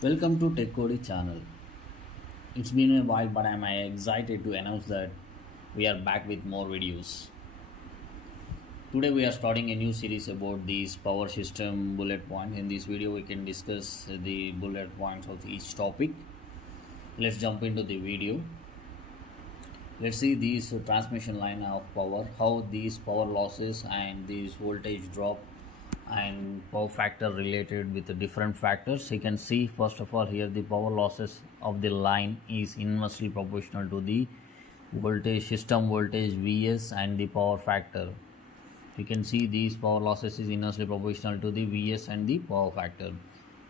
Welcome to techkody channel. It's been a while, but I'm excited to announce that we are back with more videos. Today we are starting a new series about these power system bullet points. In this video, we can discuss the bullet points of each topic. Let's jump into the video. Let's see these transmission line of power, how these power losses and these voltage drop and power factor related with the different factors. You can see first of all here the power losses of the line is inversely proportional to the voltage system voltage Vs and the power factor. You can see these power losses is inversely proportional to the Vs and the power factor.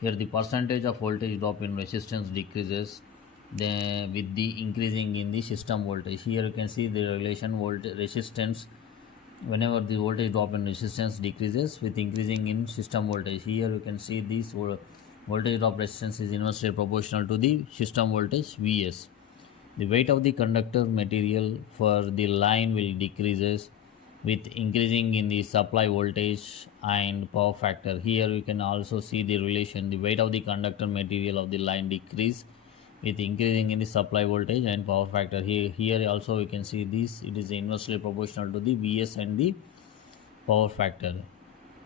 Here the percentage of voltage drop in resistance decreases with the increasing in the system voltage. Here you can see the relation voltage resistance whenever the voltage drop in resistance decreases with increasing in system voltage. Here you can see this voltage drop resistance is inversely proportional to the system voltage Vs. The weight of the conductor material for the line will decreases with increasing in the supply voltage and power factor. Here you can also see the relation, the weight of the conductor material of the line decrease with increasing in the supply voltage and power factor. Here also you can see this, it is inversely proportional to the Vs and the power factor.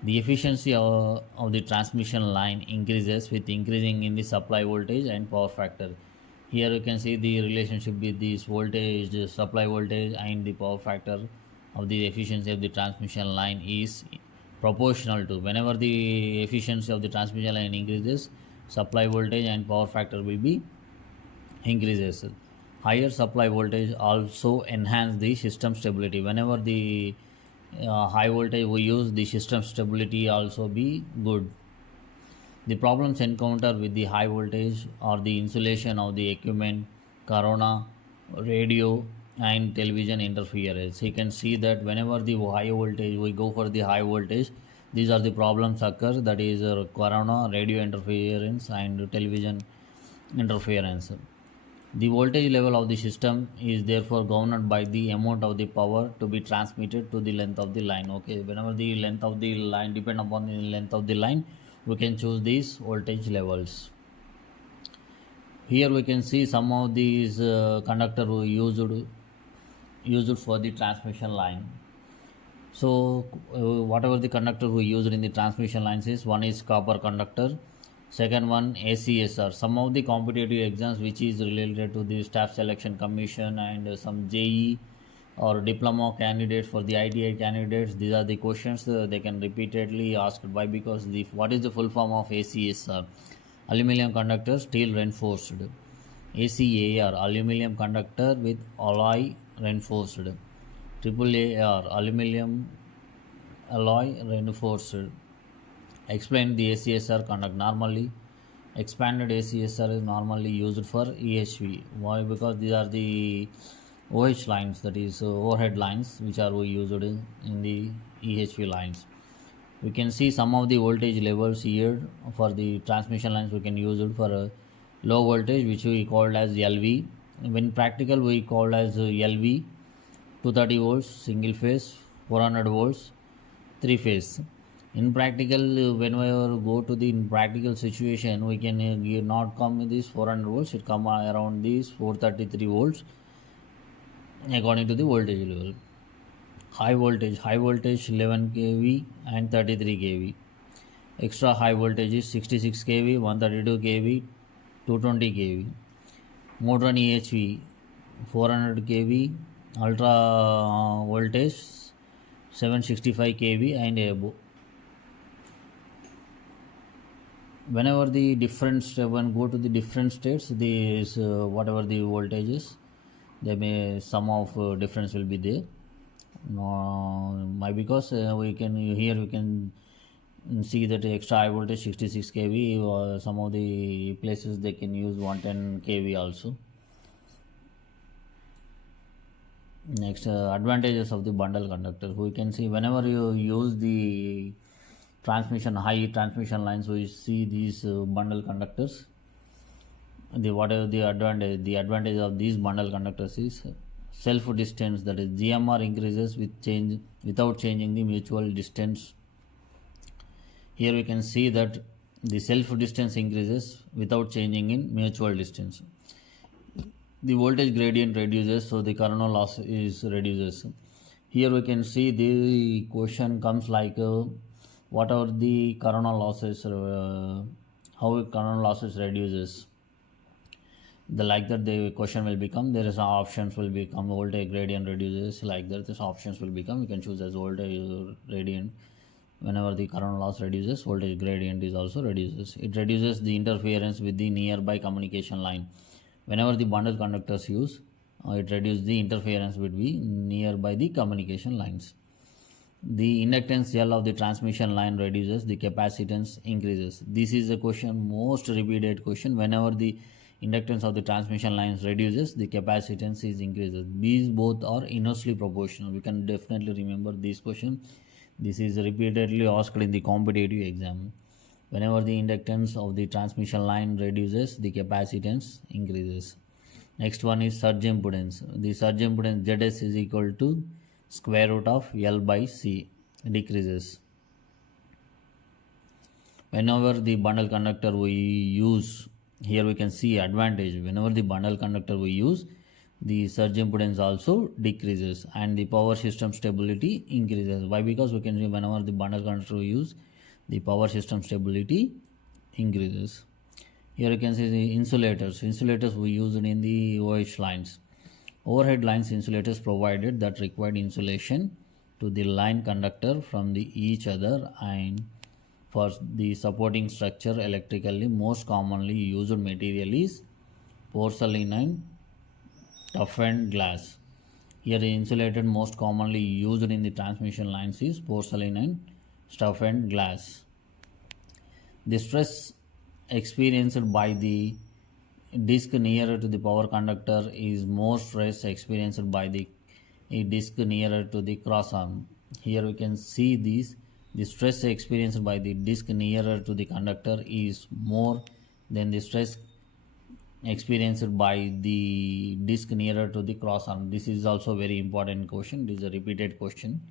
The efficiency of the transmission line increases with increasing in the supply voltage and power factor. Here you can see the relationship with this voltage, supply voltage and the power factor of the efficiency of the transmission line is proportional to, whenever the efficiency of the transmission line increases, supply voltage and power factor will be increases. Higher supply voltage also enhance the system stability. Whenever the high voltage we use, the system stability also be good. The problems encountered with the high voltage are the insulation of the equipment, corona, radio and television interference. You can see that whenever the high voltage we go for the high voltage, these are the problems occur, that is corona, radio interference and television interference. The voltage level of the system is therefore governed by the amount of the power to be transmitted to the length of the line. Okay, whenever the length of the line depend upon the length of the line, we can choose these voltage levels. Here we can see some of these conductor used for the transmission line. So whatever the conductor we used in the transmission lines is, one is copper conductor, second one ACSR. Some of the competitive exams which is related to the staff selection commission and some JE or diploma candidates, for the ITI candidates, these are the questions they can repeatedly ask. Why? Because what is the full form of ACSR? Aluminum conductor steel reinforced. ACAR aluminum conductor with alloy reinforced. AAAR aluminum alloy reinforced. Explain the ACSR conduct. Normally expanded ACSR is normally used for EHV. Why? Because these are the OH lines, that is overhead lines, which are we used in the EHV lines. We can see some of the voltage levels here for the transmission lines. We can use it for a low voltage, which we called as LV. When practical, we called as LV, 230 volts single phase, 400 volts 3 phase. In practical, when we go to the practical situation, we can not come with this 400 volts, it come around these 433 volts according to the voltage level. High voltage 11 kV and 33 kV. Extra high voltage is 66 kV, 132 kV, 220 kV. Modern EHV 400 kV, ultra voltage 765 kV and above. Whenever the different when go to the different states, these whatever the voltages, there may some of difference will be there. Why? Because we can here we can see that extra high voltage 66 kV, some of the places they can use 110 kV also. Next, advantages of the bundle conductor. We can see whenever you use the high transmission lines, we see these bundle conductors. Whatever the advantage of these bundle conductors is self distance, that is GMR increases without changing the mutual distance. Here we can see that the self distance increases without changing in mutual distance. The voltage gradient reduces, so the corona loss is reduces. Here we can see the question comes like what are the corona losses, how corona losses reduces. The like that the question will become, there is options will become voltage gradient reduces, like that this options will become, you can choose as voltage gradient. Whenever the current loss reduces, voltage gradient is also reduces. It reduces the interference with the nearby communication line. Whenever the bundle conductors use, it reduces the interference between nearby the communication lines. The inductance L of the transmission line reduces, the capacitance increases. This is a question, most repeated question. Whenever the inductance of the transmission lines reduces, the capacitance is increases. These both are inversely proportional. We can definitely remember this question. This is repeatedly asked in the competitive exam. Whenever the inductance of the transmission line reduces, the capacitance increases. Next one is surge impedance. The surge impedance Zs is equal to square root of L by C, decreases. Whenever the bundle conductor we use, here we can see advantage. Whenever the bundle conductor we use, the surge impedance also decreases and the power system stability increases. Why? Because we can see whenever the bundle conductor we use, the power system stability increases. Here you can see the insulators. Insulators we use in the OH lines. Overhead lines insulators provided that required insulation to the line conductor from the each other and for the supporting structure electrically. Most commonly used material is porcelain and toughened glass. Here the insulated most commonly used in the transmission lines is porcelain and toughened glass. The stress experienced by the disc nearer to the power conductor is more stress experienced by the disc nearer to the cross arm. Here we can see this. The stress experienced by the disc nearer to the conductor is more than the stress experienced by the disc nearer to the cross arm. This is also very important question. This is a repeated question.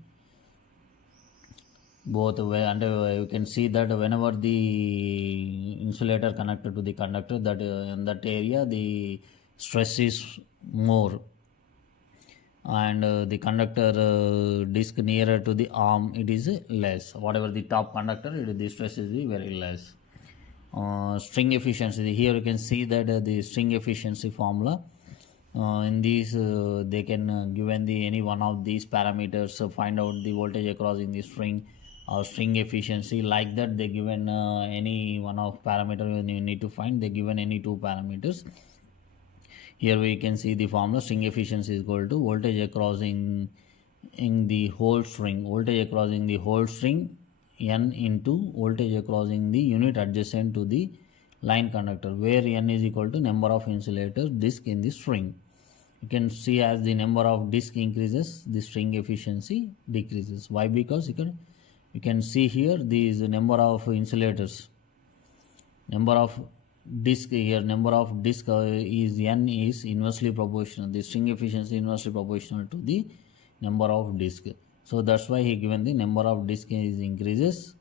Both way, and you can see that whenever the insulator connected to the conductor, that in that area the stress is more, and the conductor disc nearer to the arm it is less. Whatever the top conductor, the stress is very less. String efficiency, here you can see that the string efficiency formula. In these they can given the any one of these parameters, find out the voltage across in the string or string efficiency, like that they given any one of parameter you need to find, they given any two parameters. Here we can see the formula, string efficiency is equal to voltage across in the whole string, voltage across in the whole string n into voltage across in the unit adjacent to the line conductor, where n is equal to number of insulators disc in the string. You can see as the number of disc increases, the string efficiency decreases. Why? Because you can see here these number of insulators, number of disc, here number of disc is n is inversely proportional, the string efficiency inversely proportional to the number of disc. So that's why he given the number of disc is increases,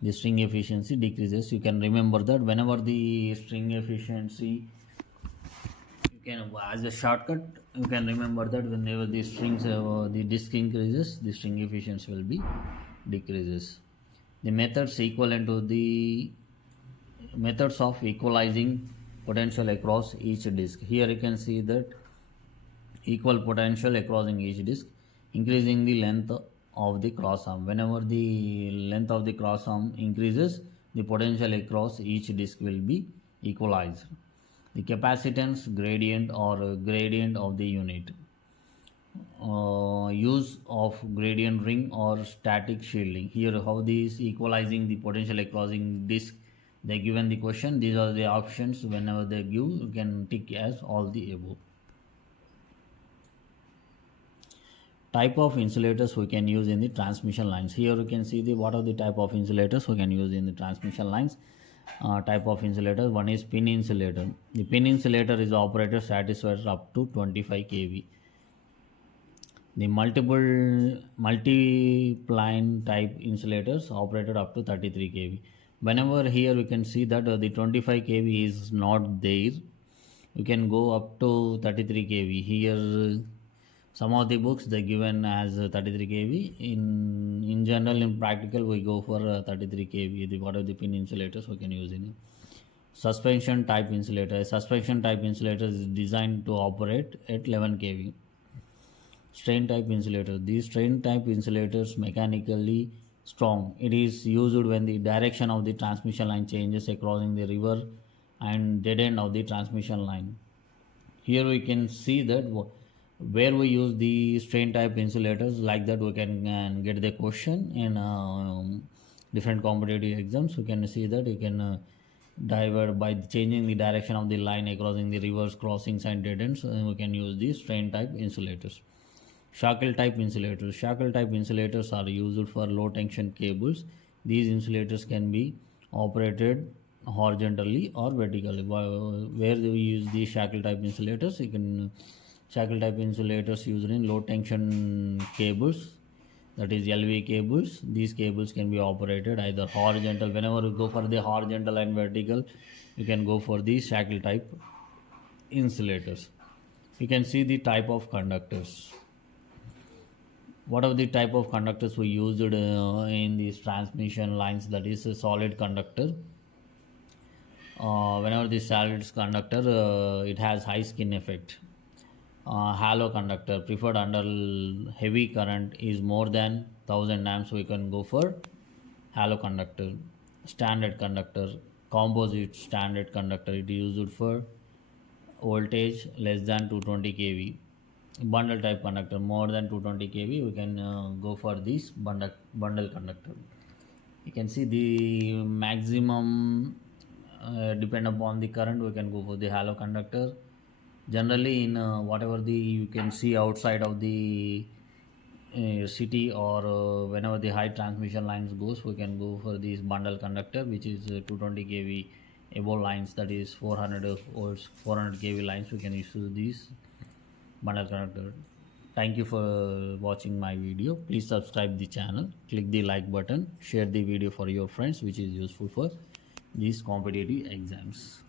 the string efficiency decreases. You can remember that whenever the string efficiency, you can as a shortcut you can remember that whenever the strings the disc increases, the string efficiency will be decreases. The methods equivalent to the methods of equalizing potential across each disc. Here you can see that equal potential across in each disc, increasing the length of the cross arm. Whenever the length of the cross arm increases, the potential across each disc will be equalized. The capacitance gradient or gradient of the unit. Use of gradient ring or static shielding. Here how this equalizing the potential across in disc, they given the question, these are the options. Whenever they give, you can tick as all the above. Type of insulators we can use in the transmission lines. Here you can see the what are the type of insulators we can use in the transmission lines. Type of insulators, one is pin insulator. The pin insulator is operated satisfied up to 25 kV. The multipline type insulators operated up to 33 kV. Whenever here we can see that the 25 kV is not there, you can go up to 33 kV. Here some of the books they given as 33 kV. In general, in practical, we go for 33 kV. What are the pin insulators we can use in it. Suspension type insulator. A suspension type insulator is designed to operate at 11 kV. Strain type insulator. These strain type insulators mechanically strong. It is used when the direction of the transmission line changes across the river and dead end of the transmission line. Here we can see that where we use the strain type insulators, like that we can get the question in different competitive exams. We can see that you can divert by changing the direction of the line across in the rivers, crossings and dead ends. We can use the strain type insulators. Shackle type insulators. Shackle type insulators are used for low tension cables. These insulators can be operated horizontally or vertically. Where do we use these shackle type insulators? You can shackle type insulators used in low tension cables, that is LV cables. These cables can be operated either horizontal. Whenever you go for the horizontal and vertical, you can go for the shackle type insulators. You can see the type of conductors. What are the type of conductors we used in these transmission lines? That is a solid conductor. Whenever the solid conductor, it has high skin effect. Hollow conductor preferred under heavy current is more than 1000 amps. We can go for hollow conductor. Standard conductor, composite standard conductor. It is used for voltage less than 220 kV. Bundle type conductor, more than 220 kV, we can go for this bundle conductor. You can see the maximum depend upon the current, we can go for the hollow conductor. Generally in whatever the you can see outside of the city, or whenever the high transmission lines goes, we can go for this bundle conductor, which is 220 kV above lines, that is 400 volts 400 kV lines. We can use these bundle conductor. Thank you for watching my video. Please subscribe the channel, click the like button, share the video for your friends, which is useful for these competitive exams.